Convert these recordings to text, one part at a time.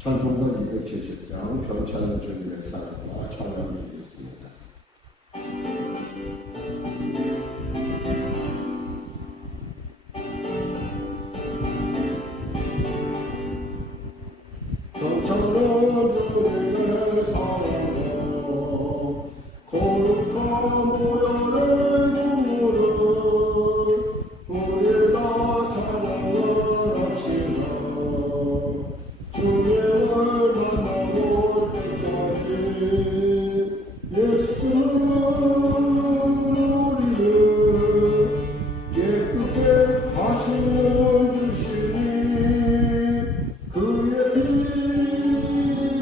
찬송가 270장 변찮은 주님의 사랑과 찬양을 드리겠습니다. 변찮은 주님의 사랑과 거룩한 보혈의 눈물을 우리가 찬양을 합시다. 주님을 만나볼 때까지 예수는 우리를 깨끗게 하시는 주시니 그의 피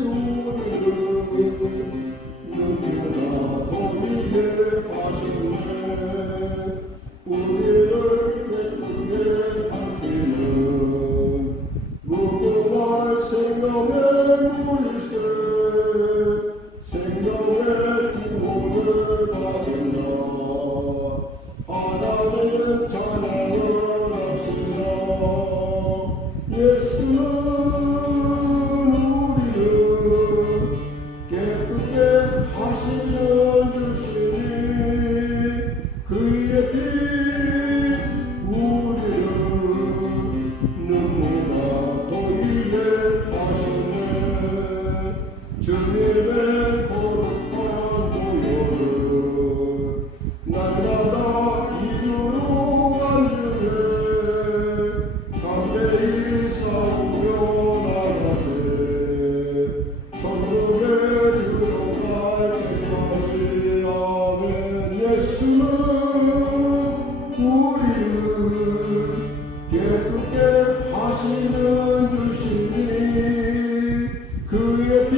우리를 눈보다 보이게 하시네. 우리를 깨끗게 하기는 무궁할 생명의 물세 생명의 구원을 받은다. 하나님 찬양을 합시다. 예수는 우리를 깨끗게 하시는 주시니 그의 피 우리를 눈보다 보이게 하시네. 주님의 거룩한 보혈을 날마다 이루러 간주해 담대히 싸우며 나가세. 천국에 들어갈 때까지 아멘. 예수는 우리를 깨끗게 하시는 주시니 그의 피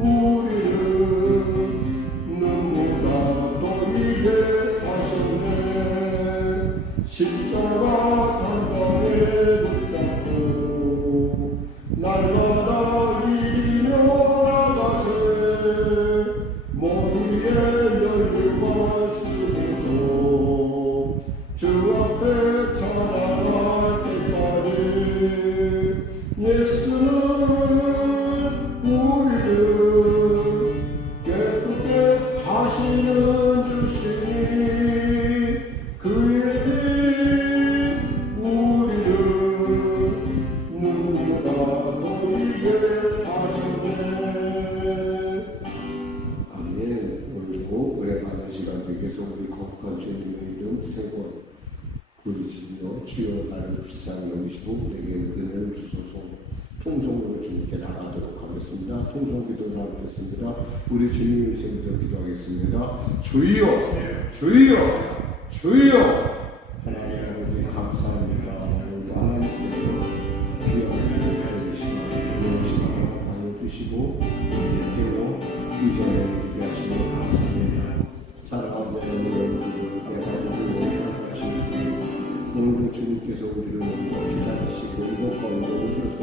우리를 눈보다 보이게 하시네. 십자가 단단히 붙잡고 날마다 이기며 나가세. 머리에 면류관 쓰고서 주 앞에 찬양할 때까지 예수는 우리를 깨끗게 하시는 주시니 그의 피 우리를 눈보다 보이게 하시네. 아멘. 오늘도 오래 가는 시간 되겠어 우리 거룩한 주님의 이름 세번 부르시며 주여 나를 불쌍히 여기시고 우리에게 은혜를 주소서. 통성으로 주님께 나가도록 하겠습니다. 통성 기도를 하겠습니다. 우리 주님을 세우서 기도하겠습니다. 주여 주여 주여. 하나님 아버지 감사합니다. 오늘도 하나님께서 귀한 은혜를 주시고 알려주시고 세워 이 전에 있게 하시고 감사합니다. 사랑하는 여러분들을 깨달음으로 하시고 오늘도 주님께서 우리를 먼저 기다리시고 이곳 가운데 오셔서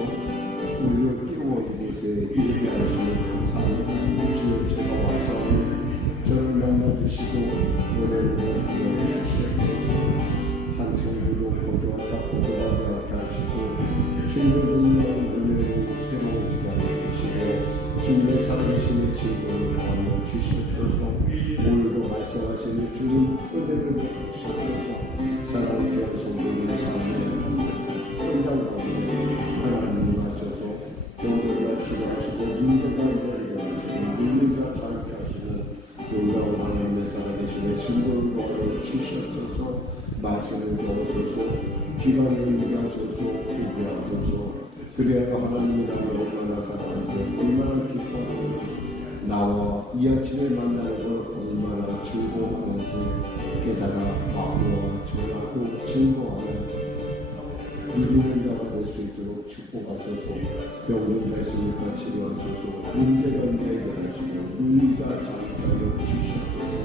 우리를 깨워 이곳에 이르게 하시는 감사합니다. 주여 제가 와서 저를 만나주시고 은혜를 보여주시옵소서. 한숨으로 고조하지 않게 하시고 주님의 은혜로 새로운 시간을 주시고 주님의 살아계시는 즐거움을 나눠 주시옵소서. 오늘도 말씀하시는 주님 은혜를 주시옵소서. 사랑하는 귀한 성도님의 삶에 성장 가운데 하나님 하셔서 영혼과 치료하시고 문제가 해결하게 하시고 능력자 자유케 하시는 놀라운 하나님의 살아계시는 증거를 도와주어 주시옵소서. 말씀을 넣으소서. 기반을 일하소서. 구비하소서. 그래야 하나님이 나를 얼마나 사랑하고 얼마나 기뻐하고 나와 이 아침에 만나는 걸 얼마나 즐거워하는지 깨달아 마음으로 전하고 증거하는 누리는 자가 될 수 있도록 축복하소서. 병든 자 있으니까 치료하소서. 문제가 있게 해결하시고 누리자 자유하여 주시옵소서.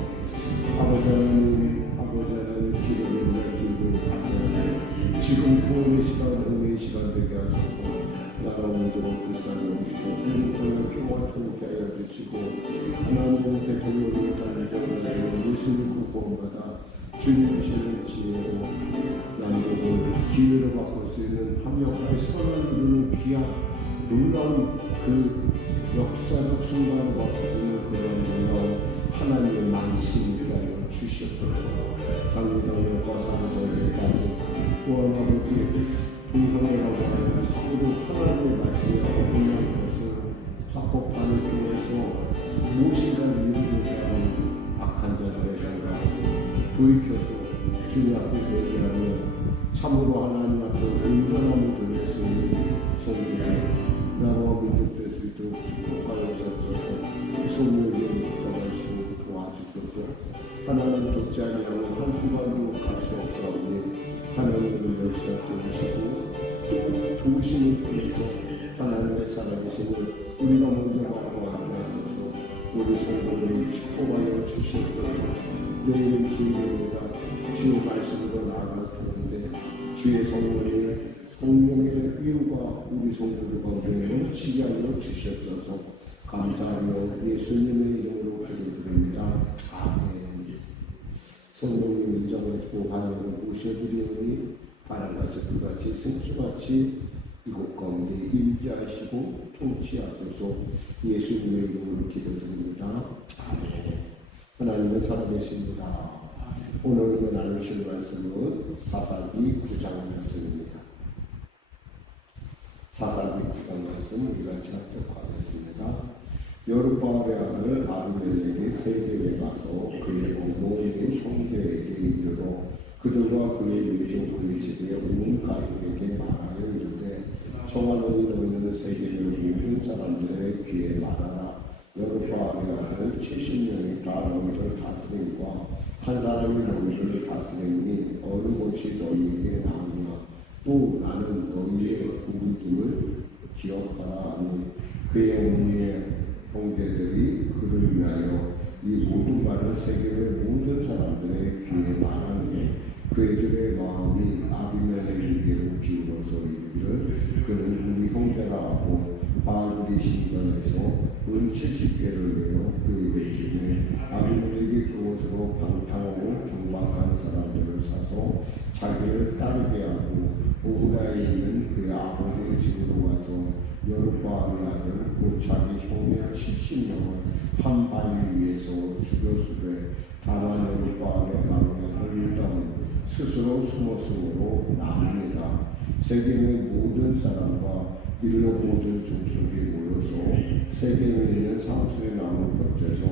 아버지 하나님 기도를 길을 받들어 지금 구원의 시간 은혜의 시간 되게 하소서. 나라는 저를 불쌍히 여기시고 인생을 평화 통케 하여 주시고 하나님의 대통령을 달리자고 예수를 구원받아 주님이시는 지혜로 남북을 기회로 바꿀 수 있는 합력하여 선을 이루는 귀한 놀라운 그 역사적 순간 같은 그런 놀라운 하나님의 만신이 하여 주시옵소서. 장기당역과 사무소에까지 또한 아버지 동성애라고 하는 참으로 하나님의 말씀에 어긋난 것을 학법판을 통해서 무엇인가 이루고자 하는 악한 자들의 생각을 돌이켜서 주님 앞에 회개하며 참으로 하나님 앞에 온전함을 드릴 수 있는 성도들 나라와 민족 될 수 있도록 축복하여 주옵소서. 성령님 인정하시고 도와주소서. 하나님 돕지 아니하고 한순간도 갈 수 없사오니 하나님을 열심히 도우시고 또 도우심을 통해서 하나님의 살아계심을 우리가 먼저 바라보게 하소서. 우리 성도들이 축복하여 주시옵소서. 내일은 주일입니다. 주의 말씀으로 나아갈 텐데 주의 성령의 위로가 우리 성도들 가운데 넘치게 하여 주시옵소서. 감사하며 예수님의 이름으로 기도드립니다. 아멘. 성령님 인정해주고 반응을 모셔드리오니 바람같이 불같이 생수같이 이곳 가운데 임재하시고 통치하소서. 예수님의 이름으로 기도드립니다. 아멘. 하나님은 살아계십니다. 오늘 나누실 말씀은 사사기 9장 말씀입니다. 사사기 9장 말씀 우리가 합독하겠습니다. 여루바알의 아들 아비멜렉이 세겜에 가서 그의 어머니의 형제에게 이르러 그들과 그의 외족 그의 집에 온 가족에게 말하여 이르되 청하노니 너희는 세겜의 모든 사람들의 귀에 말하라. 여루바알의 아들 70명이 다 너희를 다스리고 한 사람이 너희를 다스리니 어느 것이 너희에게 나오냐. 또 나는 너희의 부르심을 기억하라 하니 그의 어머니의 형제들이 그를 위하여 이 모든 말을 세겜의 모든 사람들의 귀에 말하니 그들의 마음이 아비멜렉에게로 기울어서 이르기를 그는 우리 형제라 하고 바알이 신전에서 은 70개를 내어 그에게 주매 아비멜렉이 그곳으로 방탕하고 경박한 사람들을 사서 자기를 따르게 하고 오브라에 있는 그의 아버지의 집으로 와서 여루바알의 아들 곧 자기 형제 70명을 한 바위 위에서 죽였으되 다만 여루바알의 아들 유다는 스스로 숨었으므로 남으니라. 세겜의 모든 사람과 일로 모든 족속이 모여서 세겜에 있는 상수의 나무 곁에서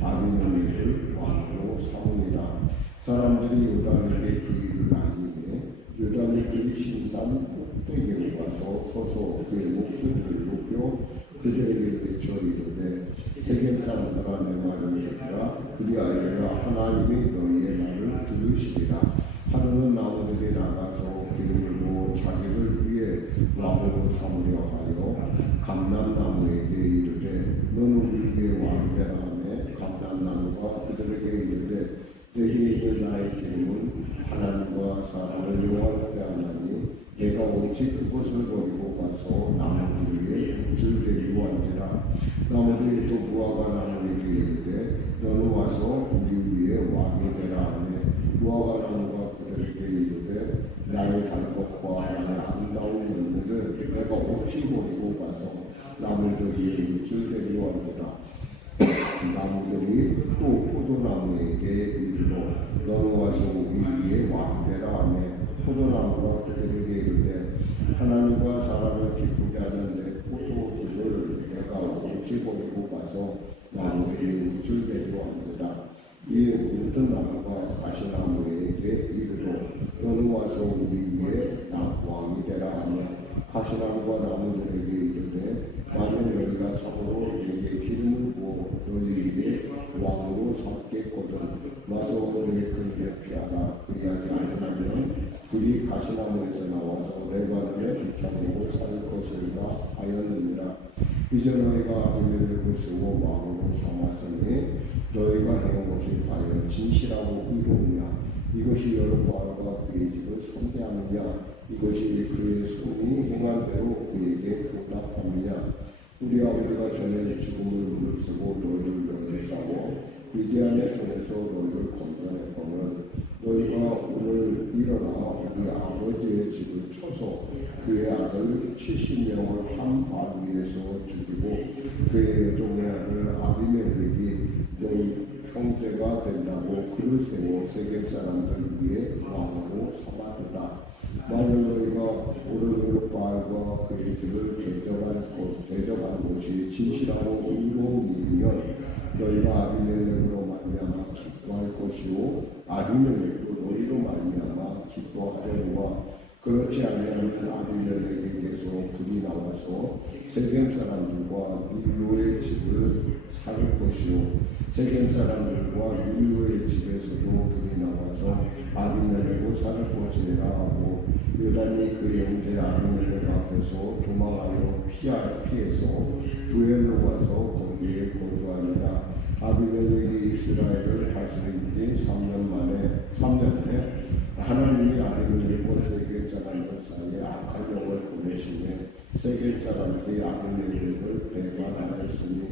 아비멜렉을 왕으로 삼으니라. 사람들이 요단에게 그 일을 알리니 요단이 그 신산 꼭대기에 가서 서서 그의 목소리를 높여 그들에게 외쳐 이르되 세겜 사람들아 내 말을 듣라. 그리하여 하나님이 너희의 말을 들으시리라. 하루는 나무들이 나가서 기름으로 자기를 위해 왕으로 삼으려 하여 감람나무에게 이르되 너는 우리에게 왕이 되라 하매 감람나무가 그들에게 이르되 내게 있는 나의 기름은 하나님과 사람을 영화롭게 하나니 내가 오직 그것을 버리고 가서 나무들 위에 줄 데리고 앉으라. 나무들이 또 무화과 나무에게 이르되 너는 와서 우리 위에 왕이 되라 하매 무화과 나무가 그들에게 이르되 나의 단것과 나의 아름다운 열매를 내가 어찌 버리고 가서 나무들 위에 줄 데리고 앉으라. 나무들이 또 포도나무에게 이르러 너는 와서 우리 위에 왕이 되라 하매 포도나무가 그들에게 이르되 하나님과 사람을 기쁘게 하는 내 포도주를 내가 어찌 버리고 가서 나무들이 줄 데리고 앉으라. 이에 모든 나무가 가시나무에게 이르러 너는 와서 우리 위에 왕이 되라 하며 가시나무가 나무들에게 이르되 만일 너희가 참으로 내게 기름을 부어 너희 위에 왕으로 삼겠거든 와서 너희의 근에 피하라. 그리하지 않으면 불이 가시나무에서 나와서 레바논에 비켜보고 살 것이리라 하였느니라. 이제 너희가 아비멜렉을 쓰고 왕으로 삼았으니 너희가 행한 것이 과연 진실하고 의로우냐. 이것이 여루바알과 그의 집을 선대하느냐. 이것이 그의 손이 행한 대로 그에게 응답하느냐. 우리 아버지가 전에 죽음을 무릅쓰고 너희를 싸워 미디안의 손에서 너희를 건져냈거늘 너희가 오늘 일어나 우리 아버지의 집을 쳐서 그의 아들 70명을 한 밭 위에서 죽이고 그의 여종의 아들 아비멜렉이 너희 형제가 된다고 그를 세워 세겜 사람들 위에 왕으로 삼아두라. 만일 너희가 오르는 바알과 그의 집을 대적한 것이 진실하고 의로운 일이면 너희가 아비멜렉으로 말미암아 기뻐할 것이요 아비멜렉도 너희로 말미암아 기뻐하려니와 그렇지 아니하면 아비멜렉에게서 불이 나와서 세겜 사람들과 밀로의 집을 살 것이요 세겜 사람들과 밀로의 집에서도 불이 나와서 아비멜렉을 살 것이라 하고 요단이 그 형제 아비멜렉 앞에서 도망하여 피해서 부엘로 가서 거기에 거주하니라. 아비멜렉이 이스라엘을 다스린 지 3년에 하나님이 아비멜렉과 세겜 사람들 사이에 악한 영을 보내시며 세겜 사람들이 아비멜렉을 배반하였으니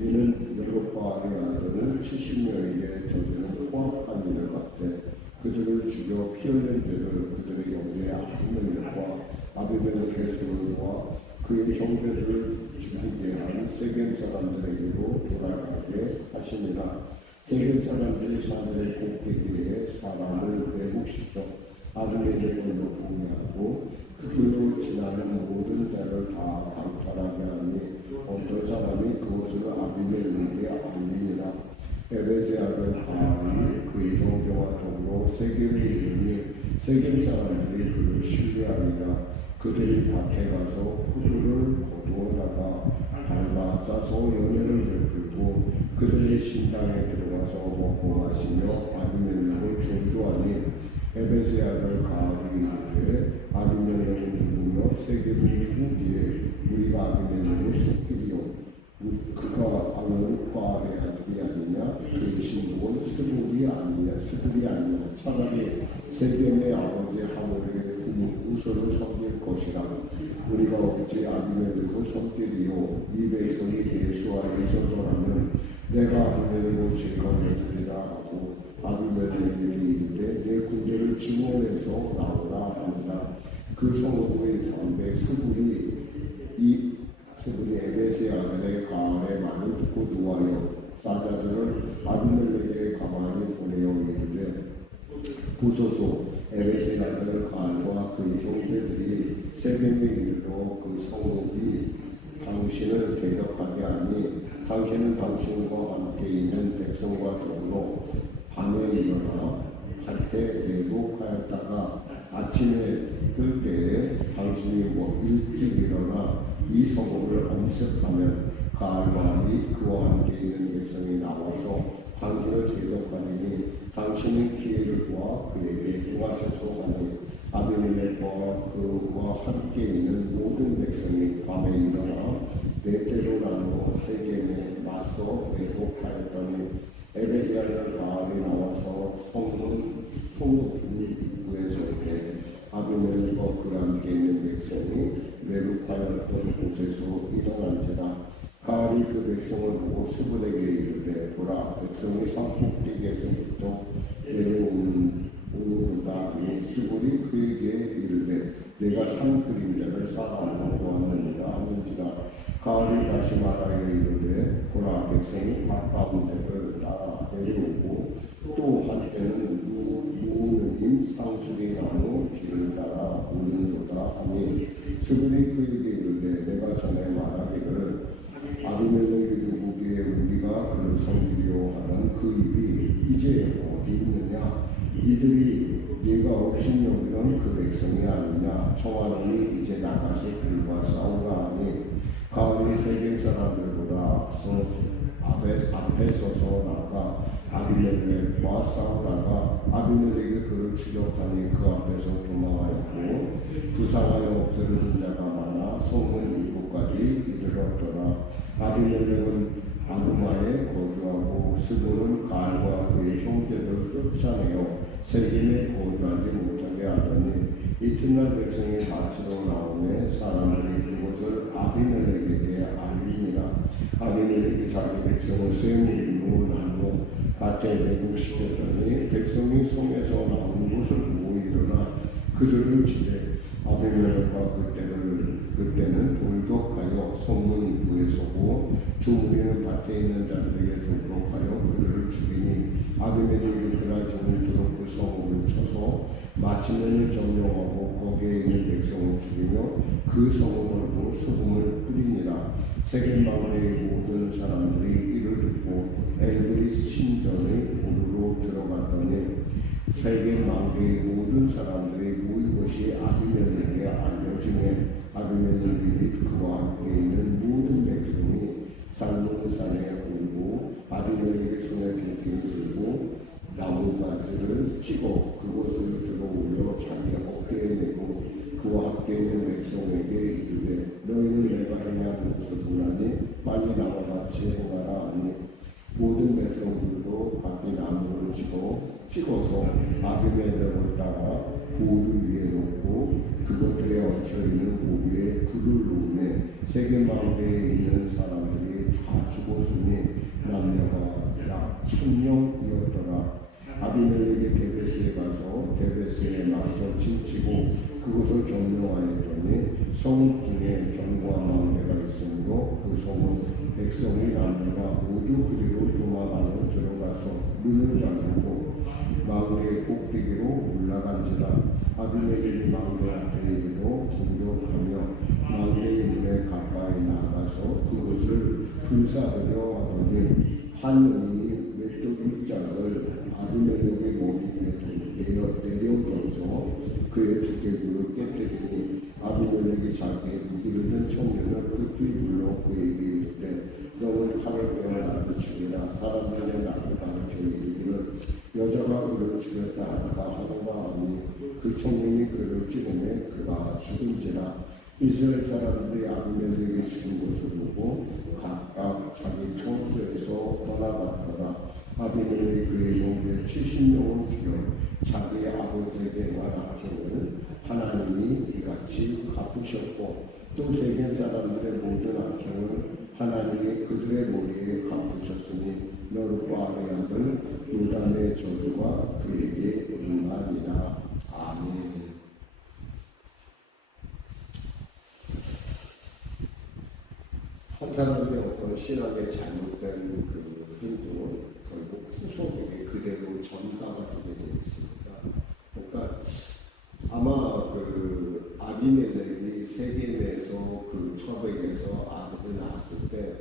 이는 여룹바알의 아들은 70명에게 저지른 포악한 일을 받되 그들을 죽여 피 흘린 죄를 그들의 형제 아비멜렉과 아비멜렉의 소울과 그의 형제들을 죽이게 한 세겜 사람들에게로 돌아가게 하시니라. 세겜 사람들이 산의 꼭대기에 사람을 매복시켜 아비멜렉을 높게 하고 그 길로 지나는 모든 자를 다 강탈하게 하니 어떤 사람이 그것을 아비멜렉에게 알리니라. 에벳의 아들 가알이 그의 형제와 더불어 세겜에 이르니 세겜 사람들이 그를 신뢰하니라. 그들이 밭에 가서 포도를 거두어다가 밟아 짜서 연회를 베풀고 그들의 신당에 들어가서 먹고 마시며 아비멜렉을 존조하니 에벳의 아들 가알이 이르되 아비멜렉은 누구며 세겜이 누구기에 우리가 아비멜렉을 속이리요 그가 여룹바알의 아들이 아니냐 그의 신복은 스불이 아니냐 차라리 세겜의 아버지 하몰의 우서를 섬길 것이라. 우리가 어찌 아비멜렉을 섬기리요 이 백성이 예수와에서 떠나면 내가 아비멜렉을 즐거워하리라 하고 아비멜렉에게 이르되 내 군대를 증오해서 나오라 하니라. 그 성읍의 담배 스불이 에벳의 아들의 가알의 말을 듣고 노하여 사자들을 아비멜렉에게 가만히 보내어 이르되 보소서 에벳의 아들 가알과 그의 형제들이 세겜에 이르러 그 성읍이 당신을 대적하게 하니 당신은 당신과 함께 있는 백성과 더불어 밤에 일어나 밭에 매복하였다가 아침에 뜰 때에 당신이 일찍 일어나 이 성읍을 엄습하면 가알과 및 그와 함께 있는 백성이 나와서 당신을 대적하니 당신은 기회를 보아 그에게 도와서서 하니 아비멜렉과 그와 함께 있는 모든 백성이 밤에 일어나 네 대로 나누어 세겜에 맞서 매복하였더니 에벳의 아들 가알이 나와서 성읍 입구에 설때 아비멜렉과 그와 함께 있는 백성이 매복하였던 곳에서 일어난지라. 가알이 그 백성을 보고 스불에게 이르되 보라 백성이 산꼭대기에서부터 내려오는도다. 스불이 그에게 이르되 내가 산 그림자를 사람으로 보았느니라 하는지라. 가알이 다시 말하여 이르되 보라 백성이 가까운 데를 따라 내려오고 또 한때는 누우는 상수리 나무 길을 따라 오는도다 하니 스불이 그에게 이르되 내가 전에 말하기를 아비멜렉이 누구기에 우리가 그를 섬기려 하는 그 입이 이제 어디 있느냐 이들이 네가 없인 여기는 그 백성이 아니냐 청하노니 이제 나가서 그들과 싸우라 하니 가알이 세겜 사람들보다 앞에 서서 나가 아비멜렉과 싸우다가 아비멜렉이 그를 추격하니 그 앞에서 도망하였고 부상하여 엎드려진 자가 많아 성문 입구까지 이르렀더라. 아비멜렉은 아두마에 거주하고 스불은 가알과 그의 형제들을 쫓아내어 세겜에 거주하지 못하게 하더니 이튿날 백성이 밭으로 나오매 사람들이 그것을 아비멜렉에게 알리니라. 아비멜렉이 자기 백성을 세 무리로 나누어 밭에 매복시켰더니 백성이 성에서 나온 것을 보고 일어나 그들을 치되 아비멜렉과 그때는 돌격하여 성문 입구에 서고 두 무리는 밭에 있는 자들에게 동록하여 그들을 죽이니 아비멜렉이 그날 종을 들어 그 성문을 쳐서 마침내는 점령하고 거기에 있는 백성을 죽이며 그 성을 헐고 소금을 뿌리니라. 세겜 마을의 모든 사람들이 이를 듣고 엘브리스 신전의 보루로 들어갔더니 세겜 마을의 모든 사람들이 모인 것이 아비멜렉에게 알려지매 아비멜렉이 및 그와 함께 있는 모든 백성이 살문산에 오고 아비멜렉의 손에 도끼를 들고 나무가지를 찍어 그것을 들어올려 자기 어깨에 메고 그와 함께 있는 백성에게 이르되 너희는 내가 행한 것을 보라니 빨리 나와 같이 행하라 하니 모든 백성들도 각기 나무를 찍어서 아비멜렉을 따라 보루 위에 놓고 그것들에 얹혀있는 보루에 불을 놓으매 세겜 마을에 있는 사람들이 다 죽었으니 남녀가 약 1000명이었더라. 아비멜렉이 데베스에 가서 데베스에 맞서 침치고 그곳을 점령하였더니 성 중에 견고한 망대가 있으므로 그 성은 백성이 남녀가 모두 그리로 도망하여 들어가서 문을 잠그고 망대의 꼭대기로 올라간지라. 아비멜렉이 망대 앞에 이르러 공격하며 망대의 문에 가까이 나가서 그것을 불사르려 하더니 한 여인이 메뚜기 짝을 아비멜렉의 머리 위에 내려 던져 그의 두개골을 깨뜨리니 아비멜렉이 자기의 무기를 든 청년을 급히 불러 그에게 이르되 너는 칼을 빼어 나를 죽이라. 사람들의 나를 가르쳐 이르기를 여자가 그를 죽였다 하는가 하니 그 청년이 그를 찌르매 그가 죽은지라. 이스라엘 사람들이 아비멜렉이 죽은 것을 보고 각각 자기 처소에서 떠나갔더라. 아비멜렉이 그의 용대 70명을 죽여 자기 아버지에게 행한 악행을 하나님이 이같이 갚으셨고 또 세겜 사람들의 모든 악행을 하나님이 그들의 머리에 갚으셨으니 여로보암의 아들 요담의 저주가 그에게 임하니라. 아멘. 한 사람의 어떤 신앙에 잘못된 그 행동은 결국 후손에게 그대로 전가가 되게 되어 있습니다. 그러니까 아마 그 아비멜렉이 세겜에서 그 처백에서 아들을 낳았을 때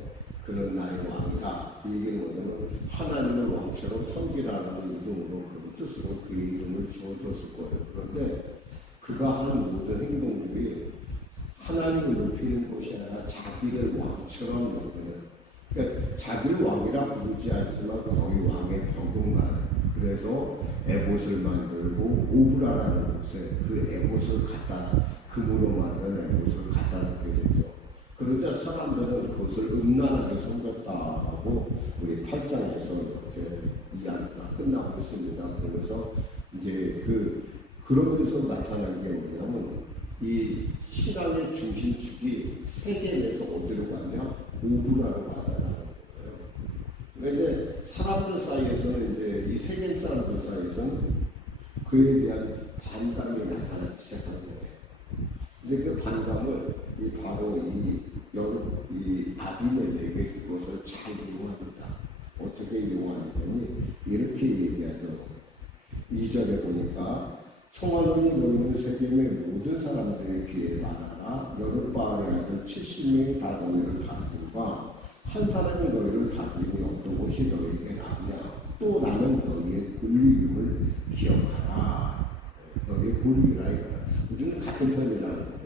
그는 나의 왕이다. 그 얘기는 뭐냐면 하나님을 왕처럼 섬기라는 이름으로 그 뜻으로 그 이름을 지어줬을 거예요. 그런데 그가 하는 모든 행동들이 하나님을 높이는 것이 아니라 자기를 왕처럼 높이는, 그러니까 자기를 왕이라 부르지 않지만 거의 왕의 버금가는. 그래서 에봇을 만들고 오브라라는 곳에 그 에봇을 갖다 금으로 만든 에봇을 갖다 놓게 되죠. 그러자 사람들은 그것을 음란하게 섬겼다 하고 우리 8장에서 이렇게 이야기가 끝나고 있습니다. 그래서 이제 그러면서 나타난 게 뭐냐면 이 신앙의 중심축이 세겜에서 어디로 가냐? 오브라로 가잖아요. 그러니까 이제 사람들 사이에서는 이제 이 세겜 사람들 사이에서는 그에 대한 반감이 나타나기 시작한 거예요. 근데 그 반감을 바로 이 아비멜렉에게 그것을 잘 이용합니다. 어떻게 이용하느냐니 이렇게 얘기하죠. 2절에 보니까 청하노니 너희는 세겜의 모든 사람들의 귀에 말하라. 여룻바알의 아들 70명이 다 너희를 다스리고 한 사람이 너희를 다스리니 어떤 것이 너희에게 나으냐. 또 나는 너희의 불의임을 기억하라. 너희의 불의라 이거야. 우리는 같은 편이라는 거예요.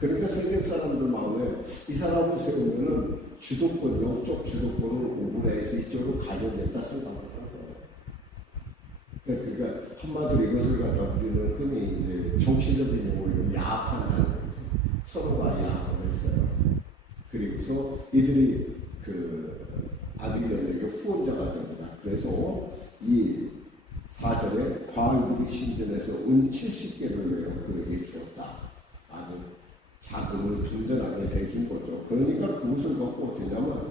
그러니까 세겜 사람들 마음에 이 사람을 세우면은 주도권, 영적 주도권을 오브라에서 이쪽으로 가져냈다 생각합니다. 그러니까 한마디로 이것을 갖다 우리는 흔히 이제 정치적인 용어로 야합한다는 거죠. 서로가 야합을 했어요. 그리고서 이들이 그 아비멜렉의 후원자가 됩니다. 그래서 이 4절에 바알무리 신전에서 은 70개를 내어 그에게 주었다. 아주 자금을 든든하게 대준 거죠. 그러니까 그것을 갖고 어떠냐면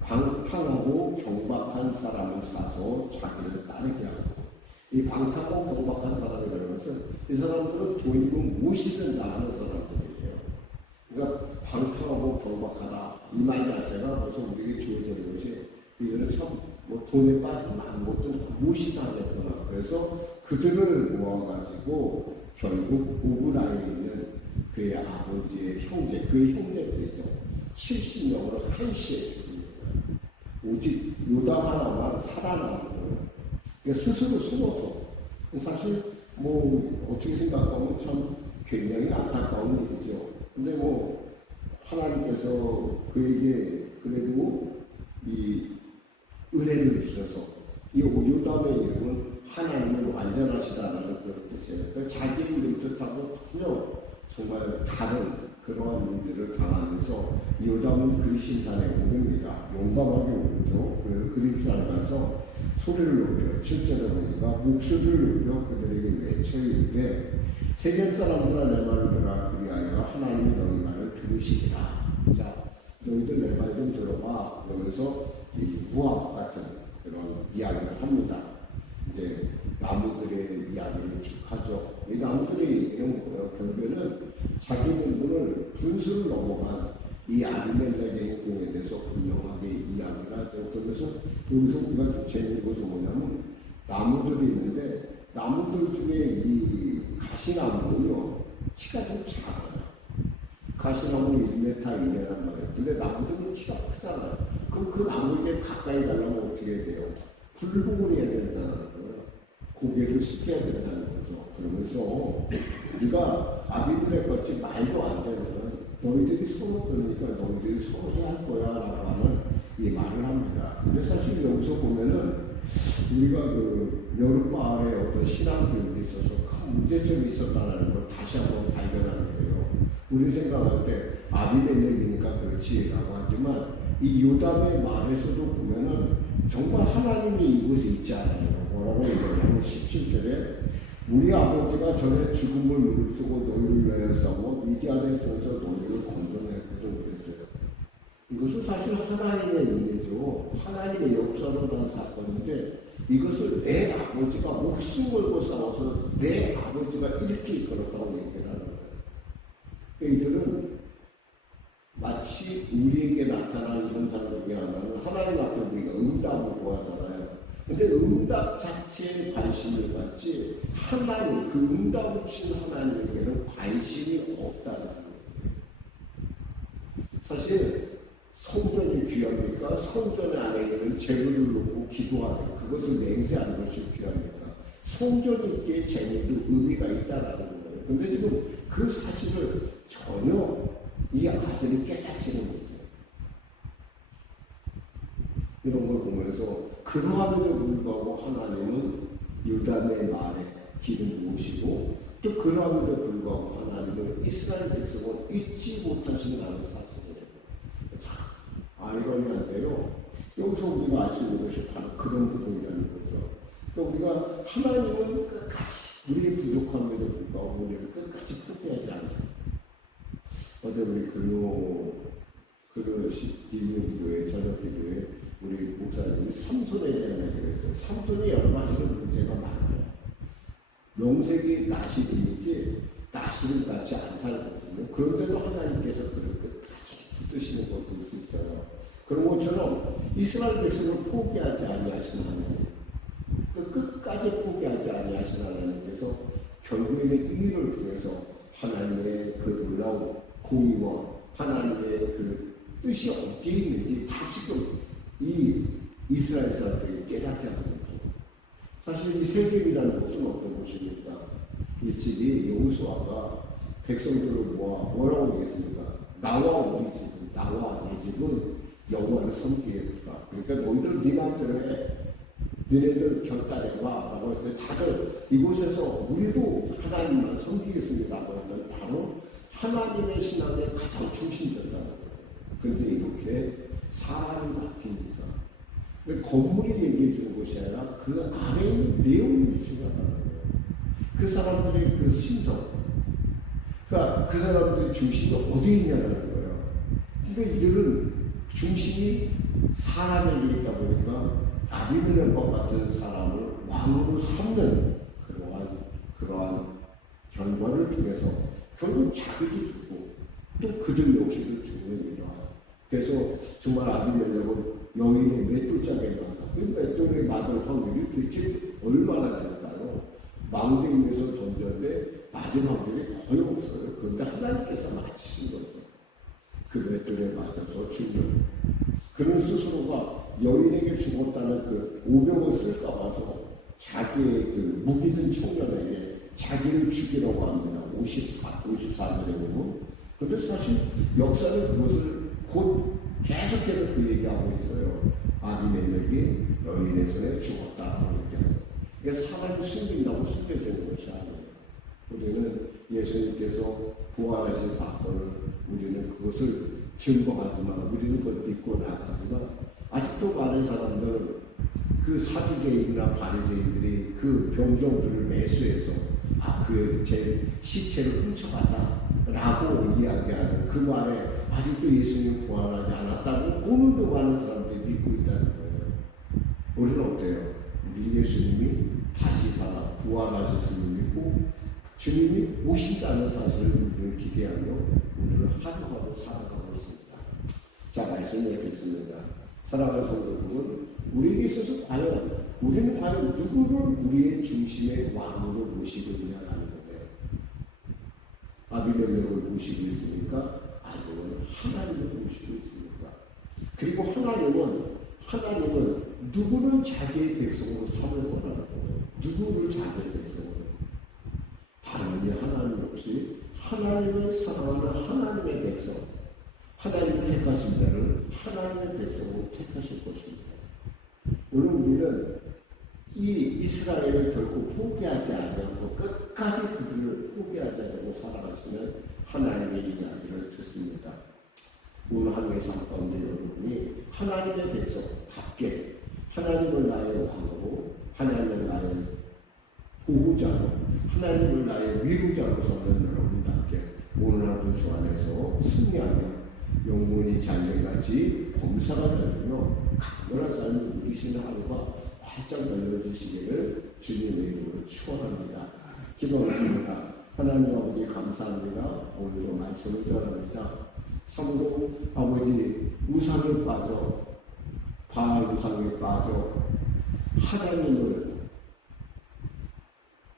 방탕하고 경박한 사람을 사서 자기를 따르게 하고, 이 방탕하고 경박한 사람이라는 것은 이 사람들은 돈이고 무엇이든 다 하는 사람들이에요. 그러니까 방탕하고 경박하다. 이 말 자체가 벌써 우리에게 주어지는 것이 이들은 참뭐 돈에 빠지면 아무것도 무엇이 당했구나. 그래서 그들을 모아가지고 결국 오브라에 있는 그의 아버지의 형제, 그의 형제들이죠. 70명으로 한시에 죽입니다. 오직 요담 하나만 살아남고요. 그러니까 스스로 숨어서 사실 뭐 어떻게 생각하면 참 굉장히 안타까운 일이죠. 근데 뭐 하나님께서 그에게 그래도 이 은혜를 주셔서 이 요담의 이름은 하나님은 완전하시다라는 그런 뜻이에요. 그러니까 자기 이름 뜻하고 전혀 정말 다른 그러한 일들을 당하면서 요담은 그리심산에 오릅니다. 용감하게 오르죠. 그래서 그리심산에 가서 소리를 높여 7절에 보니까 목소리를 높여 그들에게 외쳐 이르되 세겜 사람들아 내 말을 들으라. 그리하여 하나님이 너희 말을 들으시리라. 자, 너희들 내 말 좀 들어봐. 그러면서 무합 같은 그런 이야기를 합니다. 이제 나무들의 이야기를 쭉 하죠. 이 나무들의 얘기는 뭐예요? 결국에는 자기들을 분수를 넘어간 이 아비멜렉의 행동에 대해서 분명하게 이야기를 하죠. 그래서 여기서 우리가 좀 재미있는 것은 뭐냐면 나무들이 있는데 나무들 중에 이 가시나무는요 키가 좀 작아요. 가시나무는 1m 이내란 말이에요. 근데 나무들은 키가 크잖아요. 그럼 그 나무에게 가까이 가려면 어떻게 돼요? 굴복을 해야 된다는 거예요. 고개를 숙여야 된다는 거죠. 그러면서 네가 아비멜렉 같이 말도 안 되는 너희들이 서로 그러니까 너희들이 서로 해야 할 거야 라고 하는 이 말을 합니다. 근데 사실 여기서 보면은 우리가 그 여룻바알의 어떤 신앙 교육에 있어서 큰 문제점이 있었다는 걸 다시 한번 발견하는 거예요. 우리 생각할 때 아비멜렉이니까 그렇지라고 하지만 이 요담의 말에서도 보면은 정말 하나님이 이곳에 있지 않아요. 뭐라고 얘기하냐면 17절에 우리 아버지가 전에 죽음을 무릅쓰고 너희를 위하여 싸워 미디안의 손에서 너희를 건져냈거든 그랬어요. 이것은 사실 하나님의 은혜죠. 하나님의 역사로 난 사건인데 이것을 내 아버지가 목숨 걸고 싸워서 내 아버지가 이렇게 이끌었다고 얘기를 하는 거예요. 그러니까 이들은 마치 우리에게 나타나는 현상 중에 하나는 하나님 앞에 우리가 응답을 구하잖아요. 근데 응답 자체에 관심을 갖지 하나님, 그 응답을 주신 하나님에게는 관심이 없다는 거예요. 사실 성전이 귀합니까? 성전 안에 있는 재물을 놓고 기도하는 그것을 맹세하는 것이 귀합니까? 성전이기에 재물도 의미가 있다라는 거예요. 근데 지금 그 사실을 전혀 이 아들이 깨닫지는 못해요. 이런 걸 보면서 그러함에도 불구하고 하나님은 요담의 말에 기름을 부으시고 또 그러함에도 불구하고 하나님은 이스라엘 백성을 잊지 못하신다는 사실이에요. 참 아이러니한데요. 여기서 우리가 알 수 있는 것이 바로 그런 부분이라는 거죠. 그러니까 우리가 하나님은 끝까지 우리의 부족함에도 불구하고 우리를 끝까지 포기하지 않아요. 어제 우리 기도회, 저녁 기도회 우리 목사님이 삼손에 대한 얘기를 했어요. 삼손이 여러 가지로 문제가 많아요. 명색이 나시림이지 나시림 같이 안 살거든요. 그런데도 하나님께서 그를 끝까지 붙드시는 걸 볼 수 있어요. 그런 것처럼 이스라엘 백성을 포기하지 아니하신 하나님, 그 끝까지 포기하지 아니하신 하나님께서 결국에는 이 일을 통해서 하나님의 그 놀라운 공의와 하나님의 그 뜻이 어디에 있는지 다시금 이 이스라엘 사람들이 깨닫게 하는 거죠. 사실 이 세겜이라는 곳은 어떤 곳입니까? 일찍이 여호수아가 백성들을 모아 뭐라고 얘기했습니까? 나와 우리 집은, 나와 내 집은 여호와를 섬기겠다. 그러니까 너희들 네 마음대로 해. 너네들 결단해봐 라고 했을 때 다들 이곳에서 우리도 하나님만 섬기겠습니다 라고 하면 바로 하나님의 신앙에 가장 중심된다는 거예요. 그런데 이렇게 사람이 바뀝니다. 건물이 얘기해 주는 것이 아니라 그 안에 있는 내용이 중요하다는 거예요. 그 사람들의 그 심성, 그러니까 그 사람들의 중심이 어디에 있냐는 거예요. 그러니까 이들은 중심이 사람에게 있다 보니까 아비멜렉과 같은 사람을 왕으로 삼는 그러한 결과를 통해서 결국 자기도 죽고 또 그들 역시도 죽음을 이뤄요. 그래서 정말 아비멜렉은 여인의 맷돌짝에 맞아. 그 맷돌에 맞을 확률이 도대체 얼마나 될까요? 망대 위에서 던졌는데 맞은 확률이 거의 없어요. 그런데 하나님께서 맞히신 거죠. 그 맷돌에 맞아서 죽는. 그는 스스로가 여인에게 죽었다는 그 오명을 쓸까 봐서 자기의 그 무기든 청년에게 자기를 죽이려고 합니다. 54절에 보면. 그런데 사실 역사는 그것을 곧 계속해서 그 얘기하고 있어요. 아비멜렉이 여인의 손에 죽었다라고 얘기하죠. 이게 사람이 숨긴다고 숨겨지는 것이 아니에요. 우리는 예수님께서 부활하신 사건을 우리는 그것을 증거하지만 우리는 그걸 믿고 나가지만 아직도 많은 사람들 그 사두개인이나 바리새인들이 그 병정들을 매수해서 제 시체를 훔쳐갔다라고 이야기하는 그 말에 아직도 예수님 부활하지 않았다고 오늘도 많은 사람들이 믿고 있다는 거예요. 우리는 어때요? 우리 예수님이 다시 살아 부활하셨음을 믿고 주님이 오신다는 사실을 우리는 기대하며 우리는 하루하루 살아가고 있습니다. 자, 말씀 읽겠습니다. 사랑하는 성도 여러분, 우리에게 있어서 우리는 과연 누구를 우리의 중심의 왕으로 모시고 있냐라는 거예요. 아비멜렉을 모시고 있습니까? 아니면 하나님을 모시고 있습니까? 그리고 하나님은 누구를 자기의 백성으로 삼을 원하는 거예요. 누구를 자기의 백성으로? 당연히 하나님 역시 하나님을 사랑하는 하나님의 백성, 하나님을 택하신 자를 하나님의 백성으로 택하실 것입니다. 오늘 우리는 이 이스라엘을 결코 포기하지 않고 끝까지 그들을 포기하지 않고 살아가시는 하나님의 이야기를 듣습니다. 오늘 하루의 삶 가운데 여러분이 하나님의 백성답게 하나님을 나의 왕으로, 하나님을 나의 보호자로, 하나님을 나의 위로자로 서는 여러분답게 오늘 하루 주 안에서 승리하며 영원히 자녀같이 범사가 되며 강건한 삶을 누리시는 하루가 활짝 열려주시기를 주님의 이름으로 축원합니다. 기도하겠습니다. 하나님 아버지 감사합니다. 오늘도 말씀을 전합니다. 참으로 아버지 우상에 빠져 바알 우상에 빠져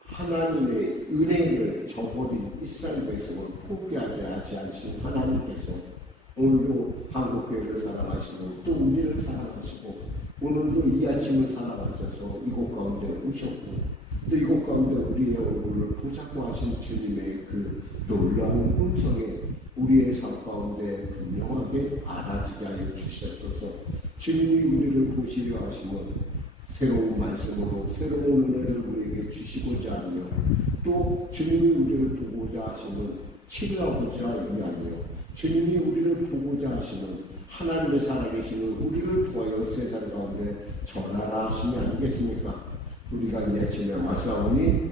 하나님의 은혜를 저버린 이스라엘 백성을 포기하지 않으신 하나님께서 오늘도 한국교회를 사랑하시고 또 우리를 사랑하시고 오늘도 이 아침을 사랑하셔서 이곳 가운데 오셨고 또 이곳 가운데 우리의 얼굴을 보자고 하신 주님의 그 놀라운 음성에 우리의 삶 가운데 분명하게 알아지게 하여 주시옵소서. 주님이 우리를 보시려 하시면 새로운 말씀으로 새로운 은혜를 우리에게 주시고자 하며 또 주님이 우리를 보고자 하시는 치료하고자 위하며 주님이 우리를 보고자 하시는 하나님의 살아계시는 우리를 통하여 세상 가운데 전하라 하심이 아니겠습니까? 우리가 이 아침에 왔사오니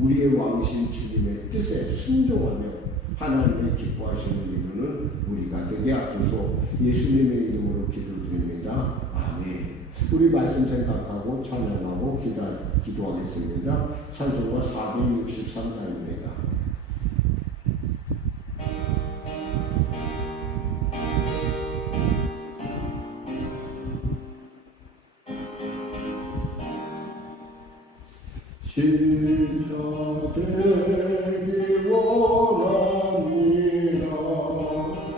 우리의 왕이신 주님의 뜻에 순종하며 하나님의 기뻐하시는 이루는 우리가 되게 하소서. 예수님의 이름으로 기도드립니다. 아멘. 우리 말씀 생각하고 찬양하고 기도하겠습니다. 찬송가 463장입니다. 진짜 되기 원합니다.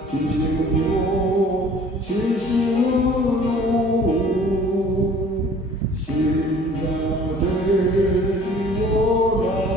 진심으로 진짜 되기 원합니다.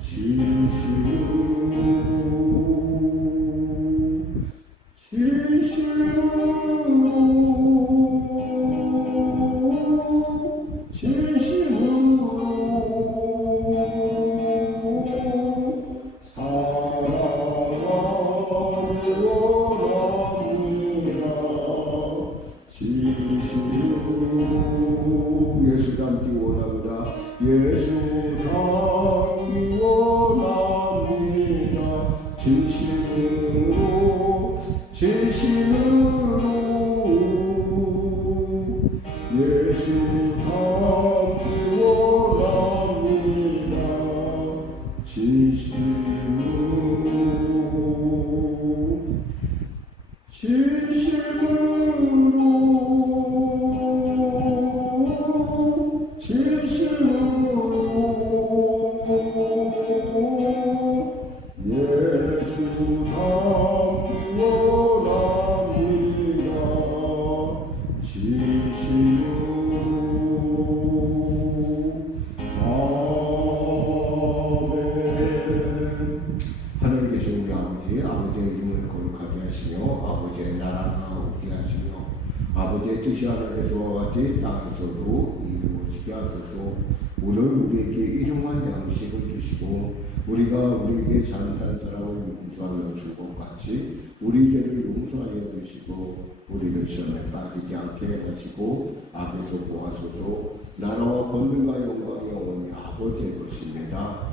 진심으로 닮기 원합니다. 예수 닮기 원합니다. 진심으로 예수 닮기 원합니다. 하늘에 계신 우리 아버지의 이름을 거룩하게 하시며 아버지의 나라가 오게 하시며 아버지의 뜻이 하늘에서와 같이 땅에서도 이루어지게 하소서. 오늘 우리에게 일용할 양식을 주시고 우리가 우리에게 잘못한 사람을 용서하여 준 것 같이 우리 죄를 용서하여 주시고 우리를 시험에 빠지지 않게 하시고 악에서 구하소서. 나라와 권능과 영광이 영원히 아버지의 것입니다.